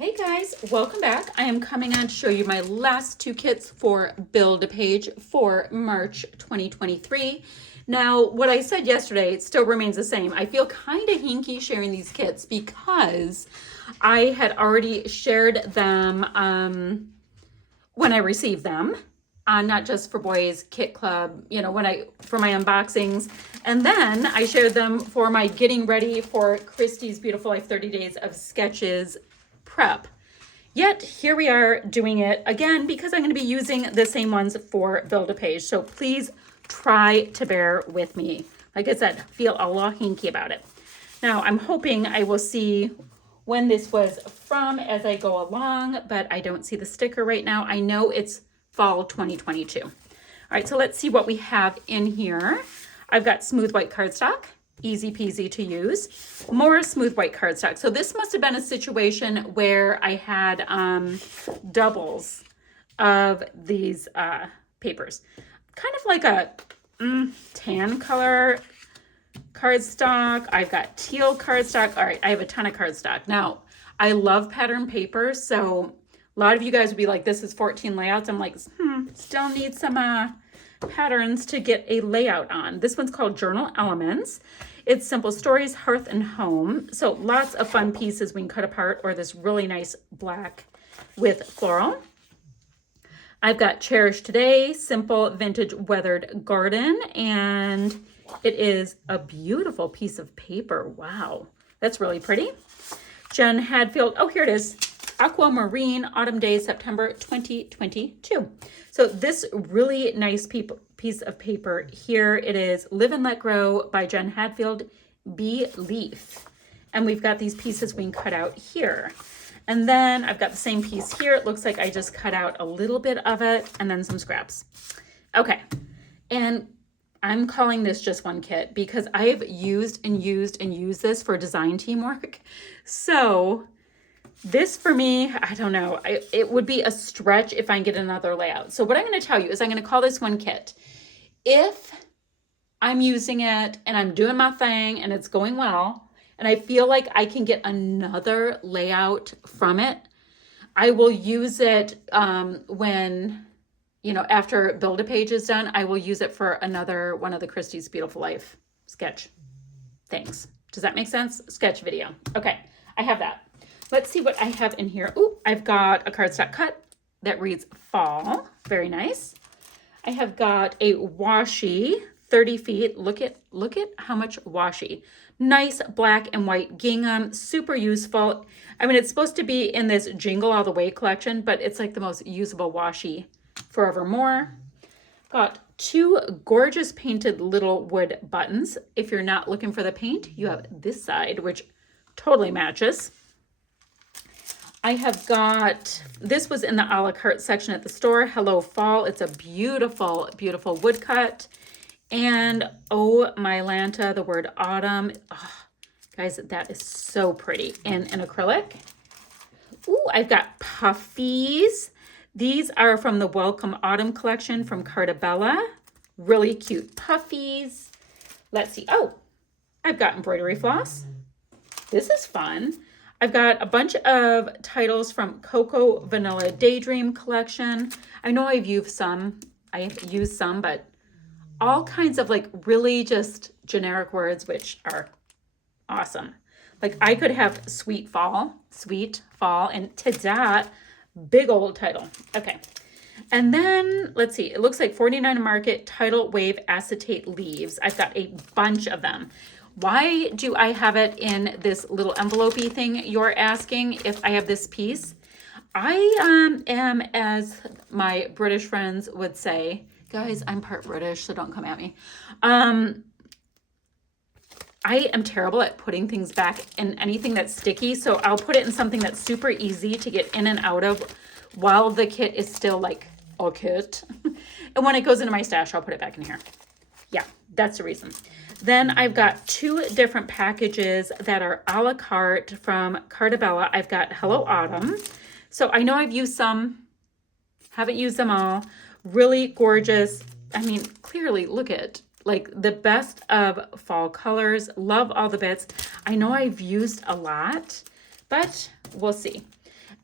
Hey guys, welcome back. I am coming on to show you my last two kits for Build-A-Page for March 2023. Now, what I said yesterday still remains the same. I feel kind of hinky sharing these kits because I had already shared them when I received them. Not just for boys kit club, for my unboxings. And then I shared them for my getting ready for Christy's Beautiful Life 30 Days of Sketches prep. Yet here we are doing it again because I'm going to be using the same ones for Build-A-Page. So please try to bear with me. Like I said, feel a lot hinky about it. Now I'm hoping I will see when this was from as I go along, but I don't see the sticker right now. I know it's fall 2022. All right, so let's see what we have in here. I've got smooth white cardstock. Easy peasy to use. More smooth white cardstock. So this must have been a situation where I had doubles of these papers. Kind of like a tan color cardstock. I've got teal cardstock. All right, I have a ton of cardstock. Now, I love pattern paper, so a lot of you guys would be like, this is 14 layouts. I'm like, still need some patterns to get a layout on. This one's called Journal Elements. It's Simple Stories, Hearth and Home. So lots of fun pieces we can cut apart, or this really nice black with floral. I've got Cherish Today, Simple Vintage Weathered Garden, and it is a beautiful piece of paper. Wow, that's really pretty. Jen Hadfield, oh, here it is. Aquamarine Autumn Days, September 2022. So this really nice piece of paper here, it is Live and Let Grow by Jen Hadfield, Bee Leaf. And we've got these pieces we can cut out here. And then I've got the same piece here. It looks like I just cut out a little bit of it and then some scraps. Okay, and I'm calling this just one kit because I've used this for design teamwork. So this for me, I don't know, it would be a stretch if I get another layout. So what I'm going to tell you is I'm going to call this one kit. If I'm using it and I'm doing my thing and it's going well, and I feel like I can get another layout from it, I will use it when, after Build-A-Page is done, I will use it for another one of the Christy's Beautiful Life sketch things. Does that make sense? Sketch video. Okay, I have that. Let's see what I have in here. Ooh, I've got a cardstock cut that reads Fall. Very nice. I have got a washi, 30 feet. Look at how much washi. Nice black and white gingham, super useful. I mean, it's supposed to be in this Jingle All the Way collection, but it's like the most usable washi forevermore. Got two gorgeous painted little wood buttons. If you're not looking for the paint, you have this side, which totally matches. I have got, this was in the a la carte section at the store, Hello Fall. It's a beautiful, beautiful woodcut. And oh my Lanta, the word autumn. Oh, guys, that is so pretty in acrylic. Ooh, I've got puffies. These are from the Welcome Autumn collection from Cartabella. Really cute puffies. Let's see. Oh, I've got embroidery floss. This is fun. I've got a bunch of titles from Cocoa Vanilla Daydream collection. I know I've used some, but all kinds of like really just generic words, which are awesome. Like I could have Sweet Fall, and to that, big old title. Okay. And then let's see, it looks like 49 Market Tidal Wave Acetate Leaves. I've got a bunch of them. Why do I have it in this little envelope-y thing, you're asking, if I have this piece? I am, as my British friends would say, guys, I'm part British, so don't come at me. I am terrible at putting things back in anything that's sticky, so I'll put it in something that's super easy to get in and out of while the kit is still like a kit. And when it goes into my stash, I'll put it back in here. Yeah, that's the reason. Then I've got two different packages that are a la carte from Cartabella. I've got Hello Autumn. So I know I've used some, haven't used them all. Really gorgeous. I mean, clearly, look at like the best of fall colors. Love all the bits. I know I've used a lot, but we'll see.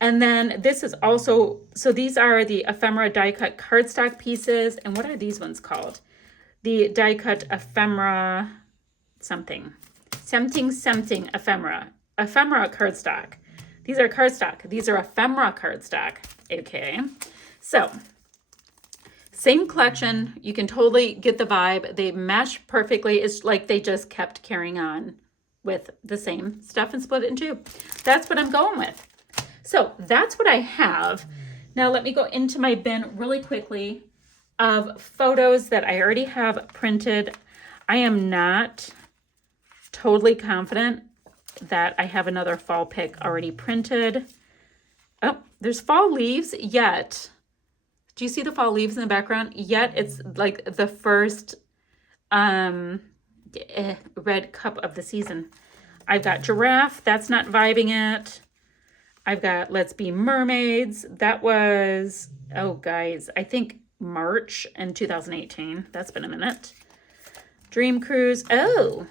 And then this is also, so these are the ephemera die cut cardstock pieces. And what are these ones called? The die cut ephemera something ephemera cardstock. These are cardstock. These are ephemera cardstock. Okay. So same collection. You can totally get the vibe. They match perfectly. It's like they just kept carrying on with the same stuff and split it in two. That's what I'm going with. So that's what I have. Now let me go into my bin really quickly of photos that I already have printed. I am not totally confident that I have another fall pick already printed. Oh, there's fall leaves yet. Do you see the fall leaves in the background? Yet it's like the first red cup of the season. I've got giraffe. That's not vibing it. I've got Let's Be Mermaids. That was, oh guys, I think March in 2018. That's been a minute. Dream Cruise. Oh,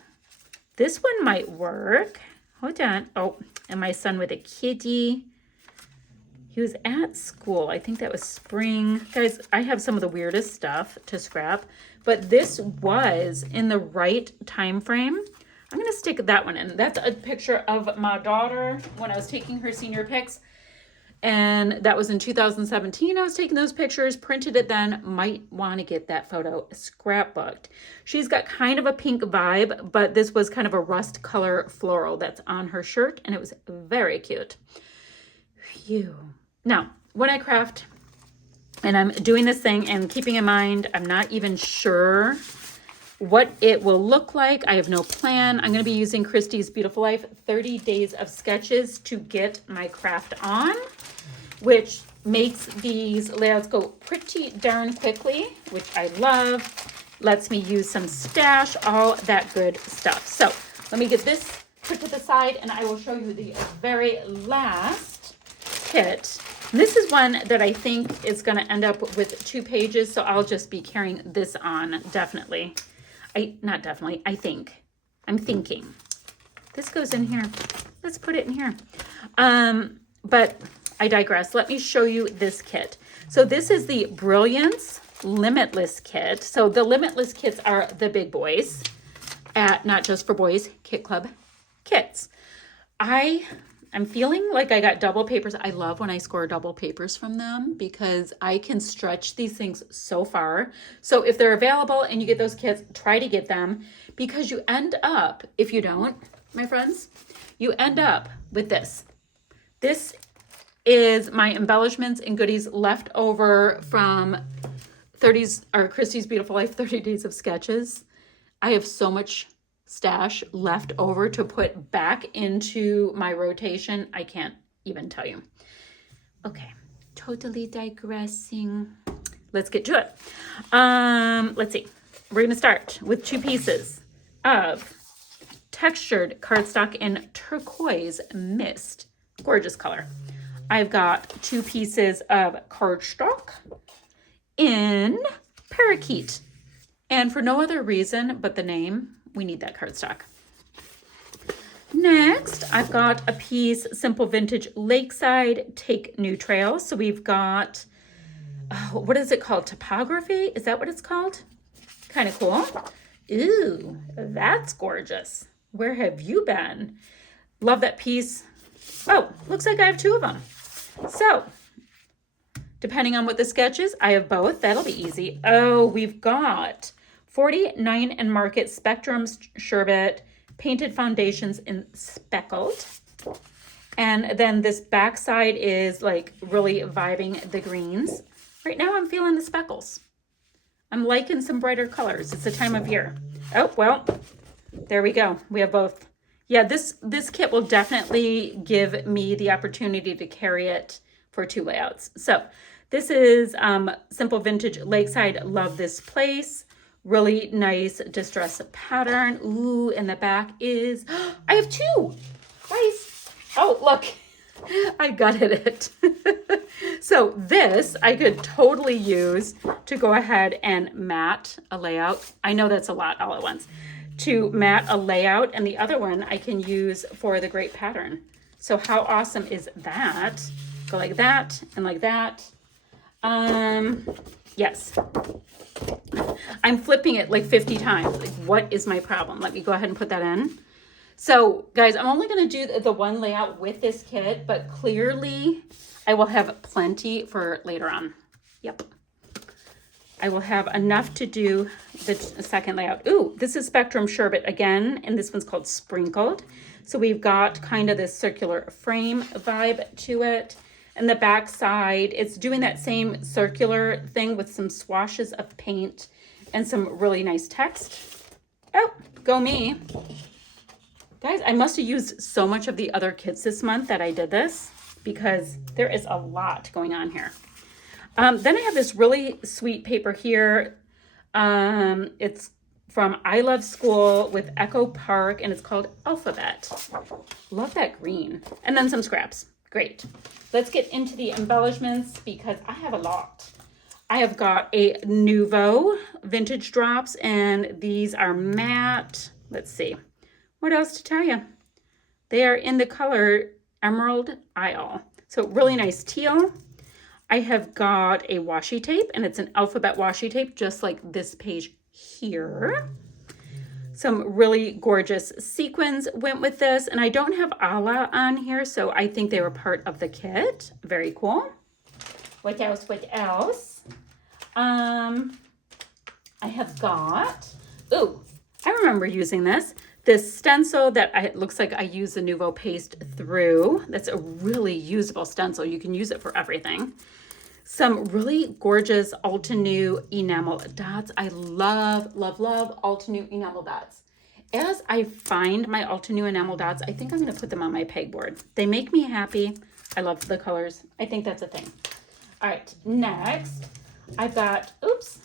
this one might work. Hold on. Oh, and my son with a kitty. He was at school. I think that was spring. Guys, I have some of the weirdest stuff to scrap, but this was in the right time frame. I'm going to stick that one in. That's a picture of my daughter when I was taking her senior pics. And that was in 2017. I was taking those pictures, printed it then. Might want to get that photo scrapbooked. She's got kind of a pink vibe, but this was kind of a rust color floral that's on her shirt. And it was very cute. Phew. Now, when I craft and I'm doing this thing and keeping in mind, I'm not even sure what it will look like. I have no plan. I'm going to be using Christie's Beautiful Life 30 Days of Sketches to get my craft on, which makes these layouts go pretty darn quickly, which I love. Lets me use some stash, all that good stuff. So let me get this put to the side and I will show you the very last kit. This is one that I think is going to end up with 2 pages, so I'll just be carrying this on, definitely. I think. I'm thinking. This goes in here. Let's put it in here. But I digress. Let me show you this kit. So this is the Brilliance Limitless kit. So the Limitless kits are the big boys at Not Just for Boys Kit Club kits. I'm feeling like I got double papers. I love when I score double papers from them because I can stretch these things so far. So if they're available and you get those kits, try to get them because you end up, if you don't, my friends, you end up with this. This is my embellishments and goodies left over from Christie's Beautiful Life 30 Days of Sketches. I have so much stash left over to put back into my rotation. I can't even tell you. Okay, totally digressing. Let's get to it. Let's see. We're going to start with 2 pieces of textured cardstock in turquoise mist. Gorgeous color. I've got 2 pieces of cardstock in parakeet. And for no other reason but the name, we need that cardstock. Next, I've got a piece, Simple Vintage Lakeside Take New Trails. So we've got, what is it called? Topography? Is that what it's called? Kind of cool. Ooh, that's gorgeous. Where have you been? Love that piece. Oh, looks like I have 2 of them. So, depending on what the sketch is, I have both. That'll be easy. Oh, we've got 49 and Market Spectrum Sherbet Painted Foundations in Speckled. And then this backside is like really vibing the greens. Right now I'm feeling the speckles. I'm liking some brighter colors. It's the time of year. Oh, well, there we go. We have both. Yeah, this kit will definitely give me the opportunity to carry it for 2 layouts. So this is Simple Vintage Lakeside. Love this place. Really nice distress pattern. Ooh, and the back is, I have 2. Guys. Oh, look, I gutted it. So this I could totally use to go ahead and mat a layout. I know that's a lot all at once. To mat a layout, and the other one I can use for the great pattern. So how awesome is that? Go like that and like that. Yes. I'm flipping it like 50 times. Like, what is my problem? Let me go ahead and put that in. So guys, I'm only going to do the one layout with this kit, but clearly I will have plenty for later on. Yep. I will have enough to do the second layout. Ooh, this is Spectrum Sherbet again, and this one's called Sprinkled. So we've got kind of this circular frame vibe to it. And the back side, it's doing that same circular thing with some swashes of paint and some really nice text. Oh, go me. Guys, I must have used so much of the other kits this month that I did this because there is a lot going on here. Then I have this really sweet paper here. It's from I Love School with Echo Park, and it's called Alphabet. Love that green. And then some scraps. Great. Let's get into the embellishments because I have a lot. I have got a Nouveau vintage drops, and these are matte. Let's see. What else to tell you? They are in the color Emerald Isle. So really nice teal. I have got a washi tape, and it's an Alphabet washi tape, just like this page here. Some really gorgeous sequins went with this, and I don't have Ala on here, so I think they were part of the kit. Very cool. What else? What else? I have got, ooh, I remember using this. This stencil that it looks like I use the Nouveau paste through. That's a really usable stencil. You can use it for everything. Some really gorgeous Altenew enamel dots. I love, love, love Altenew enamel dots. As I find my Altenew enamel dots, I think I'm going to put them on my pegboard. They make me happy. I love the colors. I think that's a thing. All right, next I've got, oops,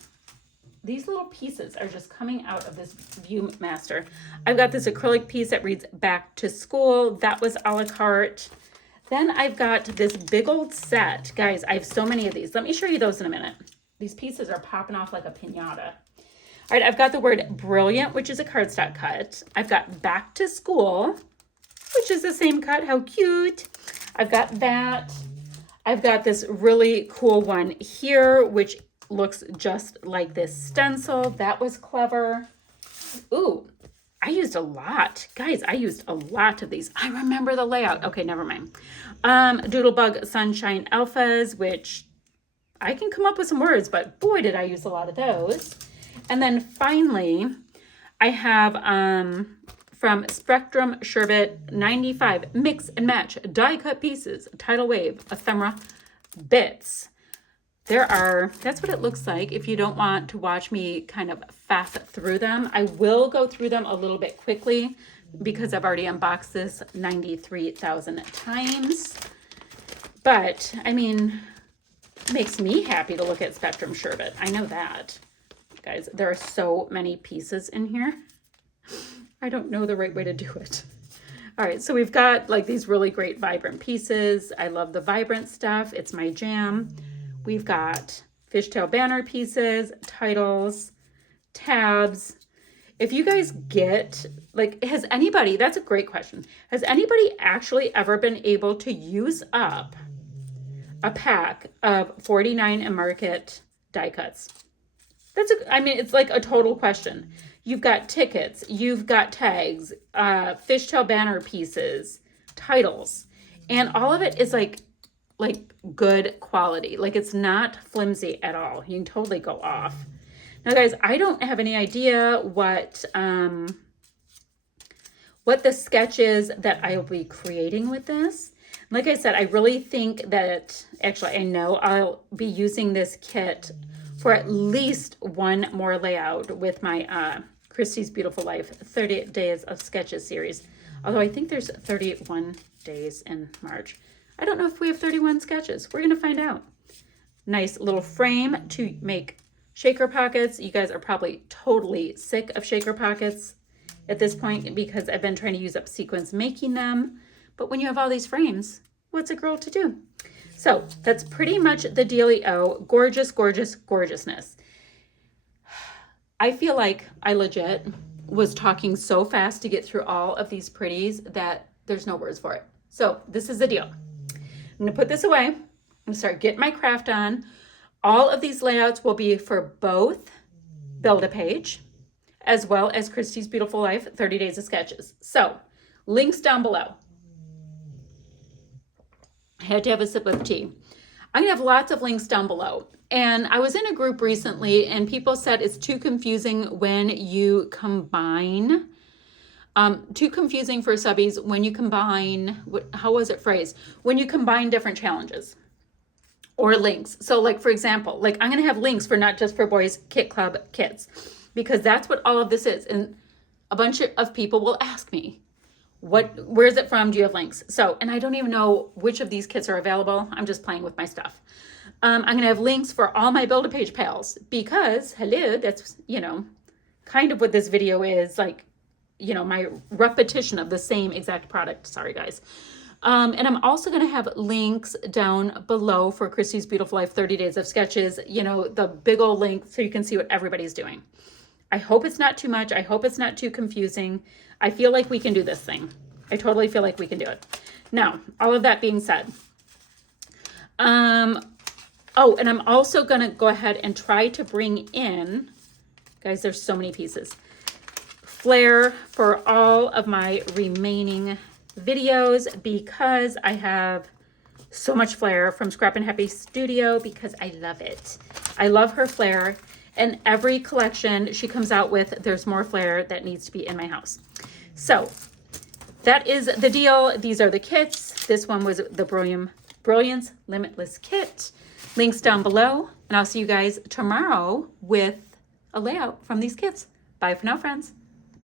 these little pieces are just coming out of this Viewmaster. I've got this acrylic piece that reads Back to School. That was a la carte. Then I've got this big old set. Guys, I have so many of these. Let me show you those in a minute. These pieces are popping off like a piñata. All right, I've got the word Brilliant, which is a cardstock cut. I've got Back to School, which is the same cut. How cute. I've got that. I've got this really cool one here, which looks just like this stencil. That was clever. Ooh, I used a lot. Guys, I used a lot of these. I remember the layout. Okay, never mind. Doodlebug Sunshine Alphas, which I can come up with some words, but boy, did I use a lot of those. And then finally, I have from Spectrum Sherbet 95 Mix and Match Die Cut Pieces, Tidal Wave, Ephemera Bits. That's what it looks like if you don't want to watch me kind of fast through them. I will go through them a little bit quickly because I've already unboxed this 93,000 times. But, I mean, it makes me happy to look at Spectrum Sherbet. I know that. Guys, there are so many pieces in here. I don't know the right way to do it. All right, so we've got like these really great vibrant pieces. I love the vibrant stuff. It's my jam. We've got fishtail banner pieces, titles, tabs. If you guys get, like, has anybody, that's a great question. Has anybody actually ever been able to use up a pack of 49 and Market die cuts? I mean, it's like a total question. You've got tickets, you've got tags, fishtail banner pieces, titles, and all of it is like good quality. Like, it's not flimsy at all. You can totally go off. Now, guys, I don't have any idea what the sketch is that I will be creating with this. Like I said, I really think that, actually, I know I'll be using this kit for at least one more layout with my Christy's Beautiful Life 30 Days of Sketches series. Although I think there's 31 days in March. I don't know if we have 31 sketches. We're going to find out. Nice little frame to make shaker pockets. You guys are probably totally sick of shaker pockets at this point because I've been trying to use up sequins making them. But when you have all these frames, what's a girl to do? So that's pretty much the dealio. Gorgeous, gorgeous, gorgeousness. I feel like I legit was talking so fast to get through all of these pretties that there's no words for it. So this is the deal. going to put this away. I'm going to start getting my craft on. All of these layouts will be for both Build-A-Page as well as Christy's Beautiful Life 30 Days of Sketches. So links down below. I had to have a sip of tea. I'm going to have lots of links down below. And I was in a group recently and people said it's too confusing when you combine, too confusing for subbies when you combine, how was it phrased? When you combine different challenges or links. So like, for example, like I'm going to have links for not just for boys kit club kits, because that's what all of this is. And a bunch of people will ask me, where is it from? Do you have links? So, and I don't even know which of these kits are available. I'm just playing with my stuff. I'm going to have links for all my Build-A-Page pals because, hello, that's, kind of what this video is, like, my repetition of the same exact product. Sorry, guys. And I'm also going to have links down below for Christy's Beautiful Life 30 Days of Sketches, the big old link so you can see what everybody's doing. I hope it's not too much. I hope it's not too confusing. I feel like we can do this thing. I totally feel like we can do it. Now, all of that being said, oh, and I'm also going to go ahead and try to bring in, guys, there's so many pieces, flair for all of my remaining videos because I have so much flair from Scrap and Happy Studio because I love it. I love her flair, and every collection she comes out with, there's more flair that needs to be in my house. So that is the deal. These are the kits. This one was the Brilliance Limitless kit. Links down below, and I'll see you guys tomorrow with a layout from these kits. Bye for now, friends.